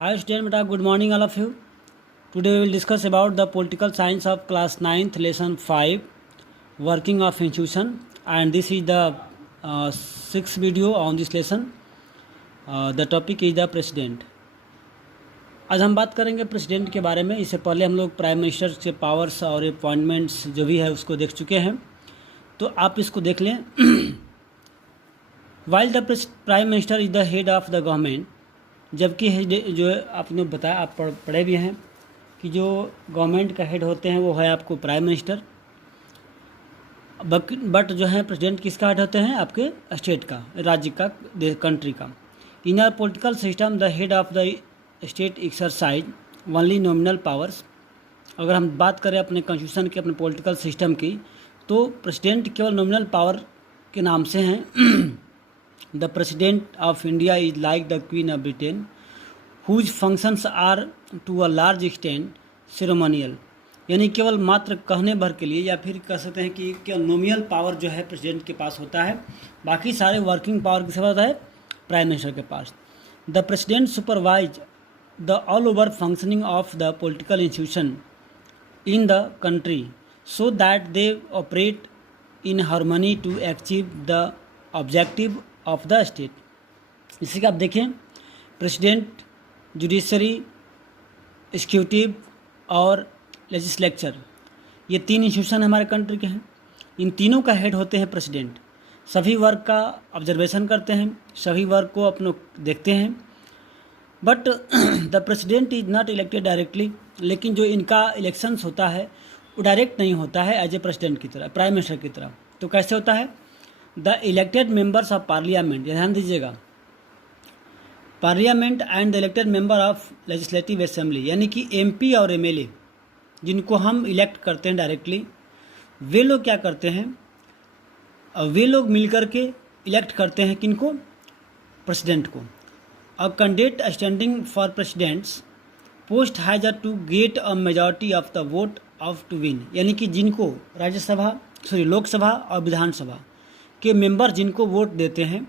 Hi student, beta, good morning all of you. Today we will discuss about the political science of class 9th lesson 5 working of institution, and this is the sixth video on this lesson. The topic is the president. आज हम बात करेंगे president के बारे में। इससे पहले हम लोग प्राइम मिनिस्टर के पावर्स और अपॉइंटमेंट्स जो भी है उसको देख चुके हैं, तो आप इसको देख लें। While the prime minister is the head of the government, जबकि जो आपने बताया, आप पढ़े भी हैं कि जो गवर्नमेंट का हेड होते हैं वो है आपको प्राइम मिनिस्टर, बट जो है प्रेसिडेंट किसका हेड होते हैं? आपके स्टेट का, राज्य का, कंट्री का। इन are political system the head of the state exercise only nominal powers. अगर हम बात करें अपने कॉन्स्टिट्यूशन के, अपने पॉलिटिकल सिस्टम की, तो प्रेसिडेंट केवल नॉमिनल पावर के नाम से हैं। The President of India is like the Queen of Britain, whose functions are to a large extent ceremonial। यानी केवल मात्र कहने भर के लिए, या फिर कह सकते हैं कि केवल नॉमिनल पावर जो है प्रेसिडेंट के पास होता है, बाकी सारे वर्किंग पावर किसके पास होता है? प्राइम मिनिस्टर के पास। The president supervise the all over functioning of the political institution in the country so that they operate in harmony to achieve the objective of the state. इसी का आप देखें, president, judiciary, executive और legislature, ये तीन institution हमारे country के हैं। इन तीनों का हेड होते हैं प्रेसिडेंट। सभी वर्ग का ऑब्जर्वेशन करते हैं, सभी वर्ग को अपने देखते हैं, but the president is not elected directly. लेकिन जो इनका इलेक्शंस होता है वो डायरेक्ट नहीं होता है एज ए प्रेसिडेंट की तरह, प्राइम मिनिस्टर की तरह। तो कैसे होता है? The elected members of parliament, ध्यान दीजिएगा, parliament and the elected member of legislative assembly, यानी कि एमपी और एमएलए जिनको हम इलेक्ट करते हैं डायरेक्टली, वे लोग क्या करते हैं? वे लोग मिलकर के इलेक्ट करते हैं किनको? प्रेसिडेंट को। A candidate standing for president's post has to get a majority of the vote of to win, यानी कि जिनको लोकसभा और विधानसभा के मेंबर जिनको वोट देते हैं,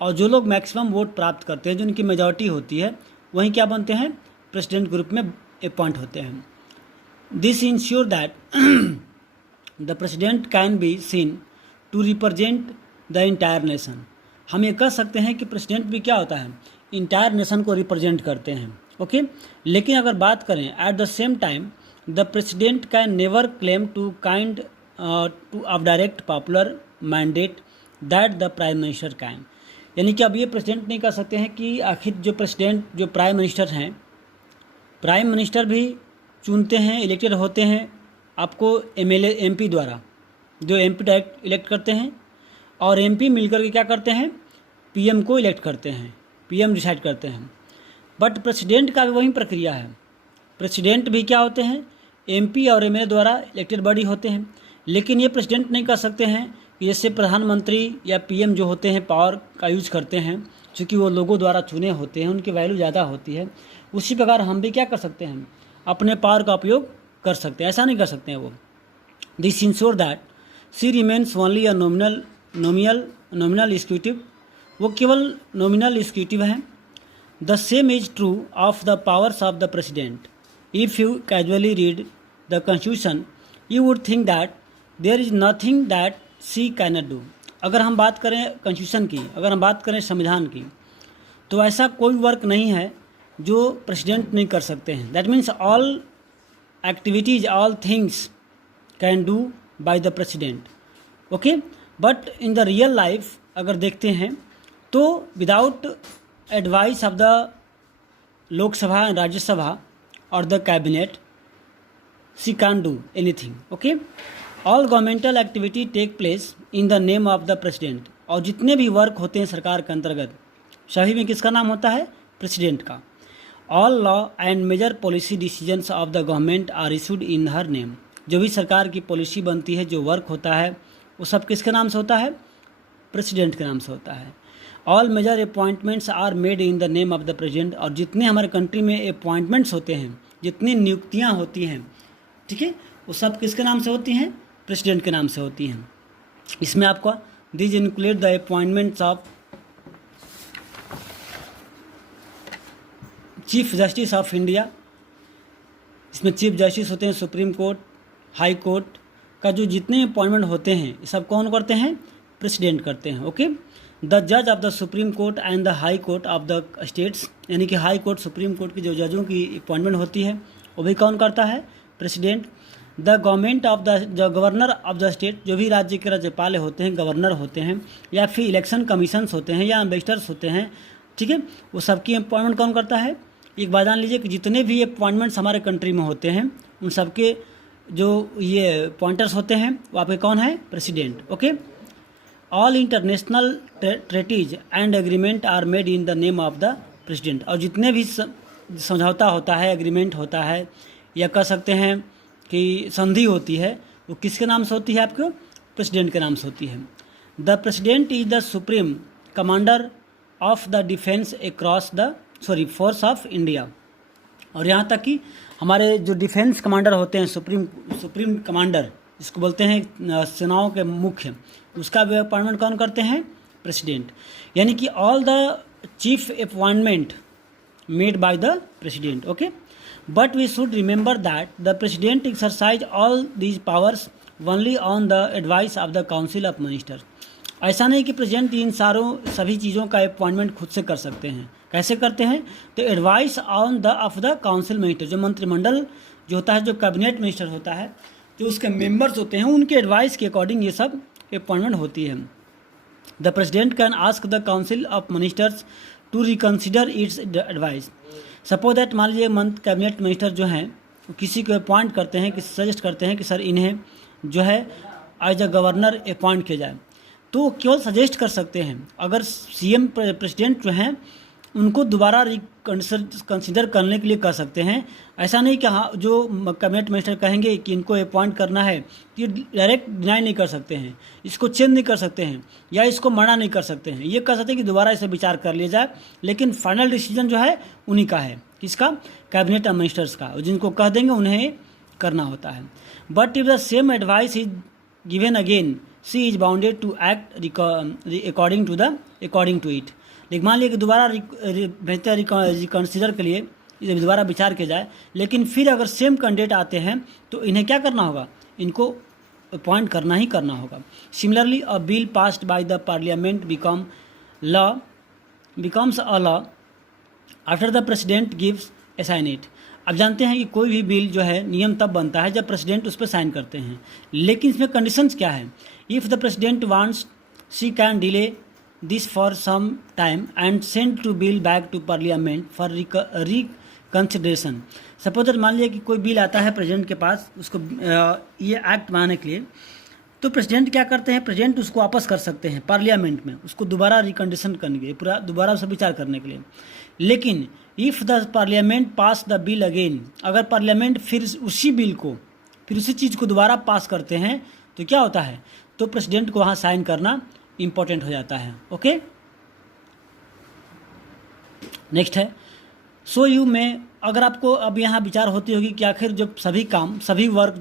और जो लोग मैक्सिमम वोट प्राप्त करते हैं, जो उनकी मेजॉरिटी होती है, वहीं क्या बनते हैं? प्रेसिडेंट ग्रुप में अपॉइंट होते हैं। This ensure that the president can be seen to represent the entire nation. हम ये कह सकते हैं कि प्रेसिडेंट भी क्या होता है? इंटायर नेशन को रिप्रेजेंट करते हैं, ओके। लेकिन अगर बात करें, at the same time the president can never claim to kind to of direct popular mandate that the prime minister can. यानी कि अब ये प्रेसिडेंट नहीं कह सकते हैं कि आखिर जो प्रेसिडेंट, जो प्राइम मिनिस्टर हैं, प्राइम मिनिस्टर भी चुनते हैं, इलेक्टेड होते हैं आपको एमएलए एमपी द्वारा, जो एमपी डायरेक्ट इलेक्ट करते हैं, और एमपी मिलकर के क्या करते हैं? पीएम को इलेक्ट करते हैं, पीएम डिसाइड करते हैं। बट प्रेसिडेंट का भी वही प्रक्रिया है। प्रेसिडेंट भी क्या होते हैं? एमपी और एमएलए द्वारा इलेक्टेड बॉडी होते हैं। लेकिन ये प्रेसिडेंट नहीं कर सकते हैं कि जैसे प्रधानमंत्री या पीएम जो होते हैं पावर का यूज करते हैं, क्योंकि वो लोगों द्वारा चुने होते हैं, उनकी वैल्यू ज़्यादा होती है। उसी प्रकार हम भी क्या कर सकते हैं? अपने पावर का उपयोग कर सकते हैं। ऐसा नहीं कर सकते हैं वो। This ensure that she remains only a nominal executive, वो केवल नॉमिनल एग्जीक्यूटिव हैं। The same is true of the powers of the president. If you casually read the constitution you would think that there is nothing that she cannot do. अगर हम बात करें constitution की, अगर हम बात करें संविधान की, तो ऐसा कोई वर्क नहीं है जो प्रेसिडेंट नहीं कर सकते हैं। That means all activities, all things can do by the president, okay. But in the real life अगर देखते हैं तो without advice of the Lok Sabha and Rajya Sabha और the cabinet she can do anything, okay. All governmental activity take place in the name of the president. और जितने भी work होते हैं सरकार के अंतर्गत, सभी में किसका नाम होता है? प्रेसिडेंट का। All law and major policy decisions of the government are issued in her name. जो भी सरकार की पॉलिसी बनती है, जो वर्क होता है, वो सब किसके नाम से होता है? प्रेसिडेंट के नाम से होता है। All major appointments are made in the name of the president. और जितने हमारे कंट्री में अपॉइंटमेंट्स होते हैं, जितनी नियुक्तियाँ होती हैं, ठीक है, वो सब किसके नाम से होती हैं? प्रेसिडेंट के नाम से होती हैं। इसमें आपको this include the appointments of chief justice of India, इसमें चीफ जस्टिस होते हैं सुप्रीम कोर्ट, हाई कोर्ट का जो जितने अपॉइंटमेंट होते हैं ये सब कौन करते हैं? प्रेसिडेंट करते हैं। ओके, द जज of the supreme court and the high court of the states, यानी कि हाई कोर्ट सुप्रीम कोर्ट की जो जजों की अपॉइंटमेंट होती है वो भी कौन करता है? President. The government of the जो गवर्नर ऑफ द स्टेट, जो भी राज्य के राज्यपाल होते हैं, गवर्नर होते हैं, या फिर इलेक्शन कमीशंस होते हैं या एम्बेसडर्स होते हैं, ठीक है, वो सबकी अपॉइंटमेंट कौन करता है? एक बात जान लीजिए कि जितने भी अपॉइंटमेंट्स हमारे कंट्री में होते हैं उन सबके जो ये पॉइंटर्स होते हैं वो आपके कौन है? President. Okay, all international treaties and agreement are made in the name of the president, और जितने भी समझौता होता है, एग्रीमेंट होता है, या कह सकते हैं कि संधि होती है, वो किसके नाम से होती है? आपको प्रेसिडेंट के नाम से होती है। The president is the supreme commander of the defence across the force of India, और यहाँ तक कि हमारे जो डिफेंस कमांडर होते हैं, सुप्रीम कमांडर जिसको बोलते हैं सेनाओं के मुख्य, उसका भी अपॉइंटमेंट कौन करते हैं? प्रेसिडेंट। यानी कि all the chief appointment made by the president. Okay, but we should remember that the president exercise all these powers only on the advice of the council of minister. ऐसा नहीं कि president in सभी चीज़ों का appointment खुद से कर सकते हैं। कैसे करते हैं? तो advice on the of the council minister, जो मंत्रिमंडल जो होता है, जो कैबिनेट मिनिस्टर होता है, जो उसके मेंबर्स होते हैं, उनके एडवाइस के अकॉर्डिंग ये सब अपॉइंटमेंट होती है। The president can ask the council of ministers to reconsider its advice. Suppose that मान लीजिए कैबिनेट मिनिस्टर जो हैं वो किसी को अपॉइंट करते हैं, किसी सजेस्ट करते हैं कि सर इन्हें जो है एज अ गवर्नर अपॉइंट किया जाए, तो केवल सजेस्ट कर सकते हैं। अगर सीएम प्रेसिडेंट जो हैं उनको दोबारा कंसिडर करने के लिए कर सकते हैं। ऐसा नहीं कि हाँ जो कैबिनेट मिनिस्टर कहेंगे कि इनको अपॉइंट करना है तो ये डायरेक्ट डिनाई नहीं कर सकते हैं, इसको चेंज नहीं कर सकते हैं, या इसको मना नहीं कर सकते हैं। ये कर सकते हैं कि दोबारा इसे विचार कर लिया जाए, लेकिन फाइनल डिसीजन जो है उन्हीं का है। किसका? कैबिनेट मिनिस्टर्स का, जिनको कह देंगे उन्हें करना होता है। But if the same advice is given again, she is bounded to act according to it. लेकिन मान लिया कि दोबारा बेहतर रिकन्सिडर के लिए दोबारा विचार किया जाए, लेकिन फिर अगर सेम कैंडिडेट आते हैं तो इन्हें क्या करना होगा? इनको अपॉइंट करना ही करना होगा। Similarly a bill passed by the parliament becomes a law after the president gives a sign it. अब जानते हैं कि कोई भी बिल जो है नियम तब बनता है जब प्रेसिडेंट उस पर साइन करते हैं, लेकिन इसमें कंडीशंस क्या है? If the president wants she can delay this for some time and send to bill back to parliament for reconsideration। Suppose मान लिया कि कोई बिल आता है प्रेसिडेंट के पास, उसको ये एक्ट बनाने के लिए, तो प्रेसिडेंट क्या करते हैं? प्रेसिडेंट उसको वापस कर सकते हैं पार्लियामेंट में, उसको दोबारा रिकंडीशन करने के लिए, पूरा दोबारा उसे विचार करने के लिए। लेकिन if the parliament pass the bill again, अगर पार्लियामेंट फिर उसी बिल को, फिर उसी चीज़ को दोबारा पास करते हैं तो क्या होता है? तो प्रेसिडेंट को वहाँ साइन करना इम्पोर्टेंट हो जाता है। ओके, नेक्स्ट है सो यू में। अगर आपको अब यहाँ विचार होती होगी कि आखिर जब सभी काम, सभी वर्क